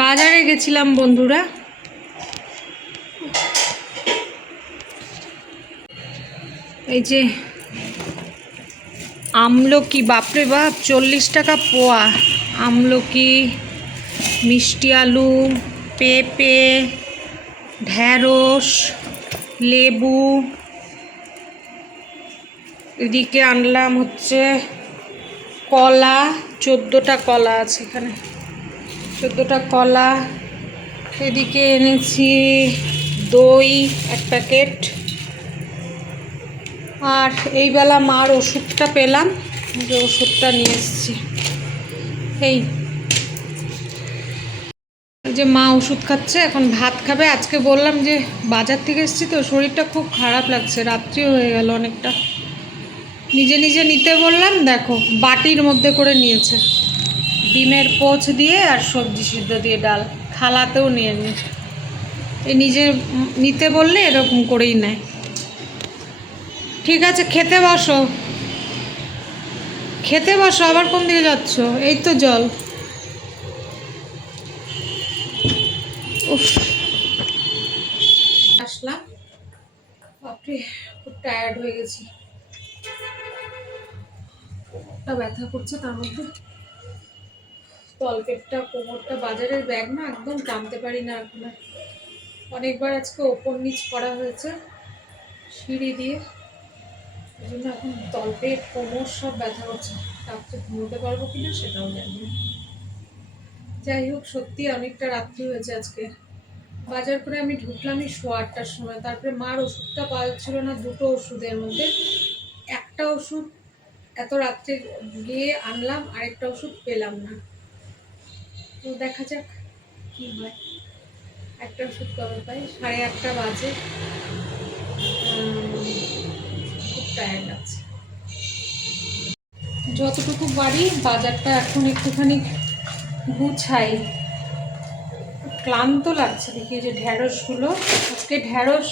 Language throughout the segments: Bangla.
বাজারে গেছিলাম বন্ধুরা। এই যে আমলকি, বাপরে বাপ, চল্লিশ টাকা পোয়া। আমলকি, মিষ্টি আলু, পেঁপে, ঢ্যাঁড়স, লেবু। এদিকে আনলাম হচ্ছে কলা, চোদ্দোটা কলা আছে এখানে। চোদ্দোটা কলা। এদিকে এনেছি দই, এক প্যাকেট। আর এই বেলা মার ওষুধটা পেলাম যে ওষুধটা নিয়ে এসেছি। এই। যে মা ওষুধ খাচ্ছে, এখন ভাত খাবে। আজকে বললাম যে বাজার থেকে এসেছি তো, শরীরটা খুব খারাপ লাগছে রাত্রিও হয়ে গেল অনেকটা। নিজে নিজে নিতে বললাম, দেখো, বাটির মধ্যে করে নিয়েছে। ডিমের পোচ দিয়ে আর সবজি সিদ্ধ দিয়ে ডাল। থালাতেও নিয়ে নি। এই নিজে নিতে বললে এরকম করেই নেয়। ঠিক আছে, খেতে বসো। খেতে বসো, আবার কোন দিকে যাচ্ছ? এই তো জল। আসলাম। বাপরে, খুব টায়ার্ড হয়ে গেছি। ব্যথা করছে তার মধ্যে। তলপেটটা কোমরটা বাজারের ব্যাগ না, একদম টানতে পারি না এখন। অনেকবার আজকে ওপর নিচ করা হয়েছে, সিঁড়ি দিয়ে। এই জন্য এখন তলপেট কোমর সব ব্যথা করছে রাত্রে ঘুমোতে পারব কিনা সেটাও জানি যাই হোক, সত্যি অনেকটা রাত্রি হয়েছে আজকে। বাজার করে আমি ঢুকলামই শো আটটার সময়। তারপরে মার ওষুধটা পাওয়া যাচ্ছিল না দুটো ওষুধের মধ্যে। একটা ওষুধ এত রাত্রে গিয়ে আনলাম, আরেকটা ওষুধ পেলাম না। তো দেখা যাক কি হয়। একটা ওষুধ কবে পাই? সাড়ে আটটা বাজে। খুব টায়ার্ড লাগছে যতটুকু বাড়ি বাজারটা এখন একটুখানি গুছাই। ক্লান্ত লাগছে দেখি যে ঢ্যাঁড়সগুলো আজকে ঢ্যাঁড়স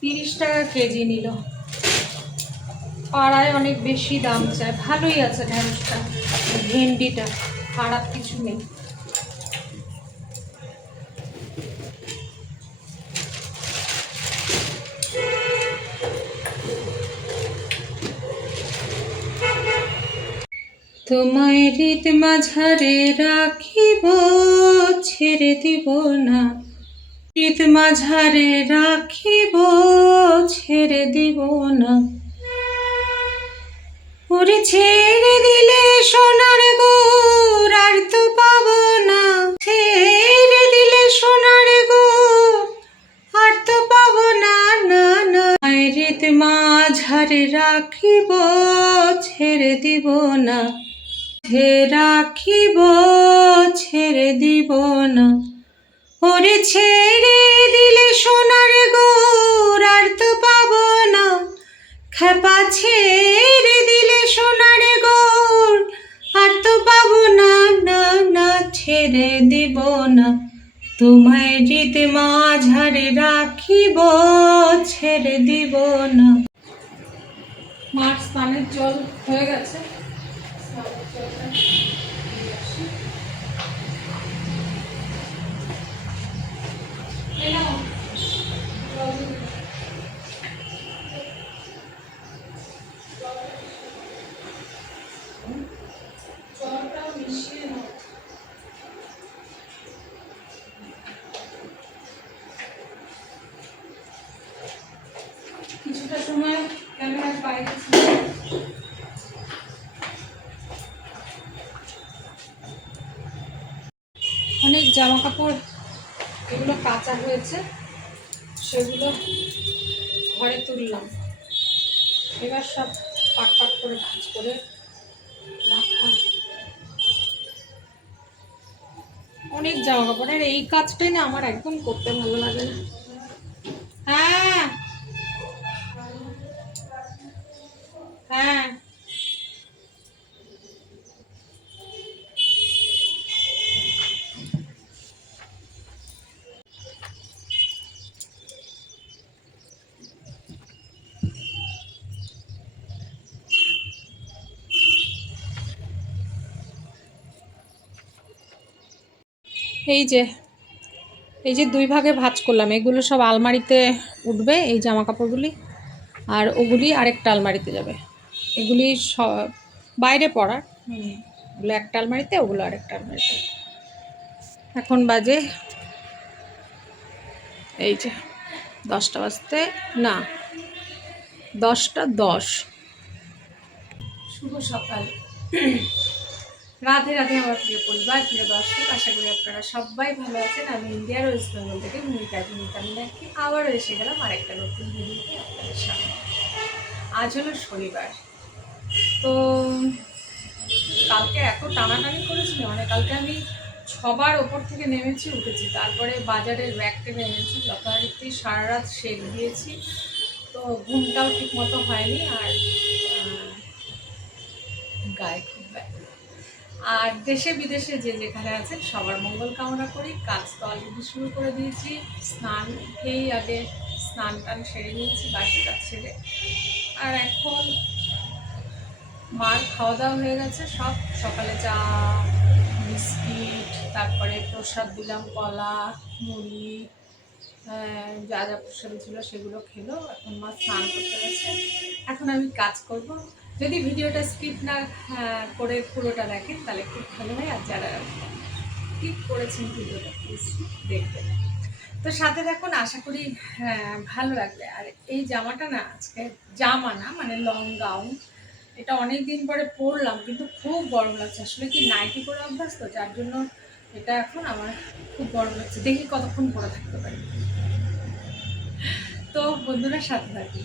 তিরিশ টাকা কেজি নিল। পাড়ায় অনেক বেশি দাম চায়। ভালোই আছে ঢ্যাঁড়সটা ভেন্ডিটা খারাপ কিছু নেই। তোমায় হৃদ মাঝারে রাখিব, ছেড়ে দিব না। হৃদ মাঝারে রাখিব, ছেড়ে দিব না। ওরে ছেড়ে দিলে সোনার গোর আর তো পাবো না। ছেড়ে দিলে সোনার গোর আর তো পাব না না না। মাঝারে রাখিব, ছেড়ে দিব না। হে রাখিব ছেড়ে দিব না। ওরে ছেড়ে দিলে সোনার গোর আর তো পাব না। খেপা ছেড়ে দিলে সোনার গোর আর তো পাবো না না না, ছেড়ে দিব না। তোমায় হৃদ মাঝারে রাখিব, ছেড়ে দিব না। মার স্নানের জল হয়ে গেছে। কিছুটা সময় ক্যামেরার বাইরে ছিল। অনেক জামা কাপড় এগুলো কাঁচা হয়েছে, সেগুলো ঘরে তুললাম। এবার সব পাট পাট করে ভাজ করে রাখা। অনেক জামা কাপড়। আর এই কাজটাই না আমার একদম করতে ভালো লাগে না। হ্যাঁ। হ্যাঁ। এই যে এই যে দুই ভাগে ভাজ করলাম। এগুলো সব আলমারিতে উঠবে, এই জামা কাপড়গুলি আর ওগুলি আরেকটা আলমারিতে যাবে। এগুলি সব বাইরে পড়ার। এগুলো একটা আলমারিতে, ওগুলো আরেকটা আলমারিতে। এখন বাজে, এই যে দশটা বাজতে, না, দশটা দশ। শুভ সকাল। রাধে রাধে আমার প্রিয় পরিবার, প্রিয় দর্শক, আশা করি আপনারা সবাই ভালো আছেন। আমি ইন্ডিয়ার ওয়েস্ট বেঙ্গল থেকে ভূমিকা ভূমিকা কি আবারও এসে গেলাম আরেকটা নতুন ভিডিওতে আপনাদের সামনে। আজ হলো শনিবার। তো, কালকে এত টানাটানি করেছিল মানে কালকে আমি সবার ওপর থেকে নেমেছি, উঠেছি। তারপরে বাজারের ব্যাগ টেনে এনেছি, যথারীতি সারা রাত শেক দিয়েছি। তো ঘুমটাও ঠিক মতো হয়নি আর গায়ে খুব ব্যথা। আর দেশে বিদেশে যে যেখানে আছেন, সবার মঙ্গল কামনা করি। কাজ তো অলরেডি শুরু করে দিয়েছি। স্নান উঠেই আগে স্নান টান সেরে নিয়েছি, বাসি কাজ সেরে। আর এখন মার খাওয়া দাওয়া হয়ে গেছে, সব সকালে চা, বিস্কিট, তারপরে প্রসাদ দিলাম, কলা, মুড়ি যা যা প্রসাদ ছিল সেগুলো খেলো। এখন মা স্নান করতে গেছে। এখন আমি কাজ করব। যদি ভিডিওটা স্কিপ না করে পুরোটা দেখেন তাহলে খুব ভালো হয়। আর যারা স্কিপ করেছেন ভিডিওটা প্লিজ দেখবেন। তো সাথে দেখুন আশা করি হ্যাঁ, ভালো লাগবে। আর এই জামাটা না আজকে জামা না মানে লং গাউন এটা অনেক দিন পরে পরলাম কিন্তু খুব গরম লাগছে। আসলে কি নাইটি পরে অভ্যাস তো যার জন্য এটা এখন আমার খুব গরম লাগছে। দেখি কতক্ষণ পরে থাকতে পারি। তো বন্ধুরা সাথে থাকি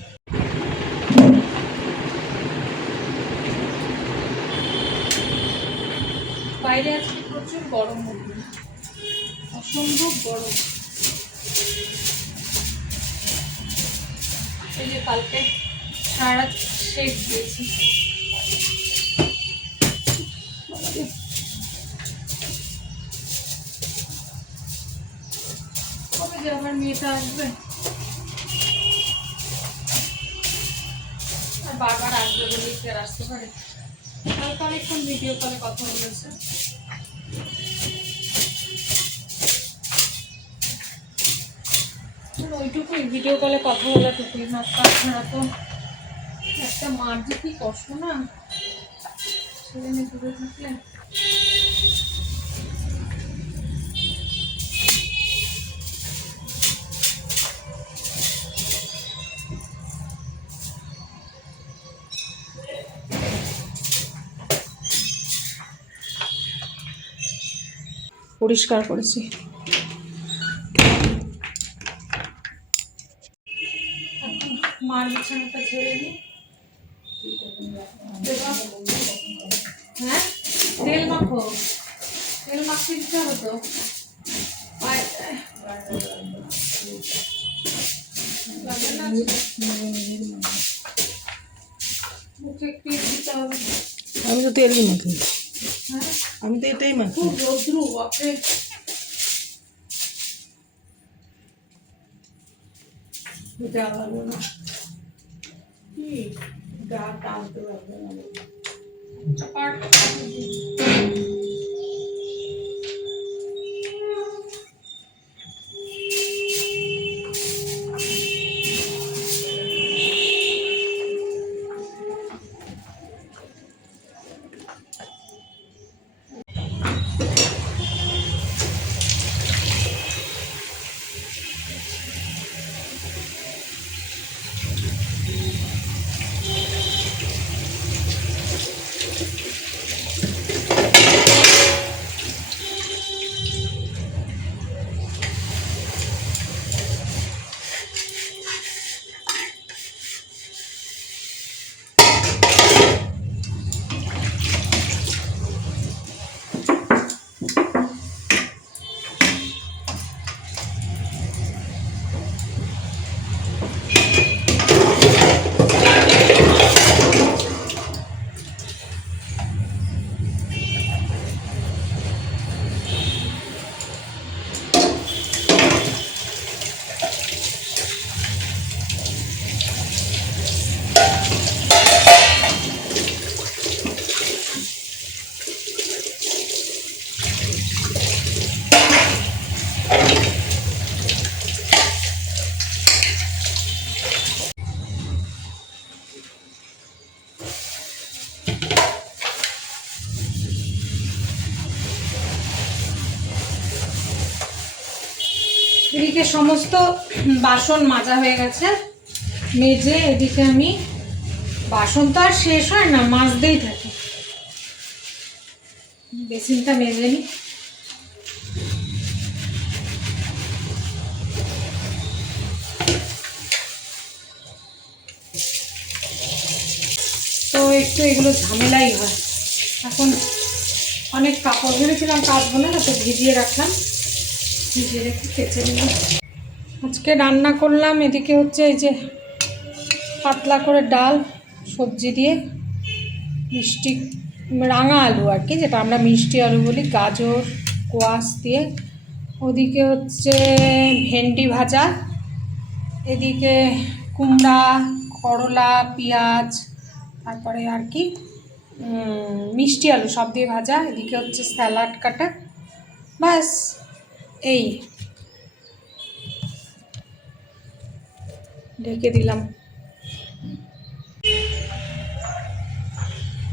বাইরে আজকে প্রচুর গরম বন্ধু অসম্ভব গরম। এই যে কালকে সারা শেক দিয়েছি। কবে যে আমার মেয়েটা আসবে? আর বারবার আসবে বলে কি আর আসতে পারে? কালকে অনেকক্ষণ ভিডিও কলে কথা বলেছে। ওইটুকুই ভিডিও কলে কথা বলাটুকুই না তাছাড়া তো একটা মার যে কি কষ্ট না? ছেলে মেয়ে দূরে থাকলে পরিষ্কার করেছি। মার বিছানাটা ছেড়ে নিই হ্যাঁ? তেল মাখো। তেল মাখতে দিতে হবে তো। আমি তো তেলই মাখি। আমি তো এটাই মাখি খুব রোদ্রু বাপরে। এটা ভালো না। কি? এদিকে সমস্ত বাসন মাজা হয়ে গেছে। মেজে এদিকে আমি বাসন তো আর শেষ হয় না, মাজতেই থাকি। বেসিনটা মেজে নিই তো একটু এগুলো ঝামেলাই হয়। এখন অনেক কাপড় ভেবেছিলাম কাচবো না, তো ভিজিয়ে রাখলাম। আজকে রান্না করলাম, এদিকে হচ্ছে এই যে পাতলা করে ডাল, সবজি দিয়ে মিষ্টি, রাঙা আলু আর কি, যেটা আমরা মিষ্টি আলু বলি, গাজর, কোয়াশ দিয়ে। ওদিকে হচ্ছে ভেন্ডি ভাজা, এদিকে কুমড়া, করলা, পেঁয়াজ, তারপরে আর কি মিষ্টি আলু সব দিয়ে ভাজা, এদিকে হচ্ছে স্যালাড কাটা, ব্যাস। এই। ঢেকে দিলাম।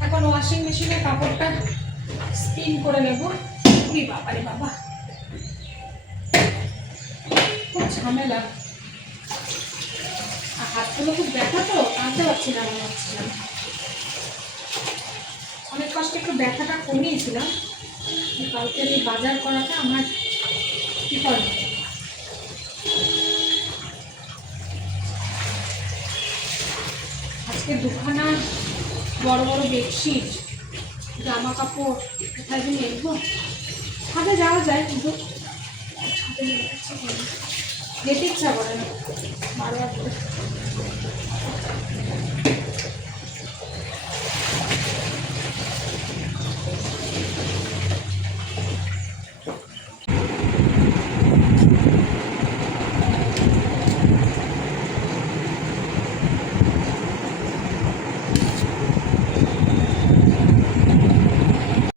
এখন ওয়াশিং মেশিনে কাপড়টা স্পিন করে নেব। উই বাবা রে বাবা। খুব ঝামেলা। আর হাতগুলো খুব ব্যথা তো টানতে পারছি না, মনে হচ্ছে না অনেক কষ্টে একটু ব্যথাটা কমিয়েছিলাম। কালকে বাজার করাটা আমার আজকে দুখানা বড় বড় বেডশিট, জামা কাপড় কোথায় যে নেব? ছাদে যাওয়া যায় কিন্তু যেতে ইচ্ছা করে না। বারবার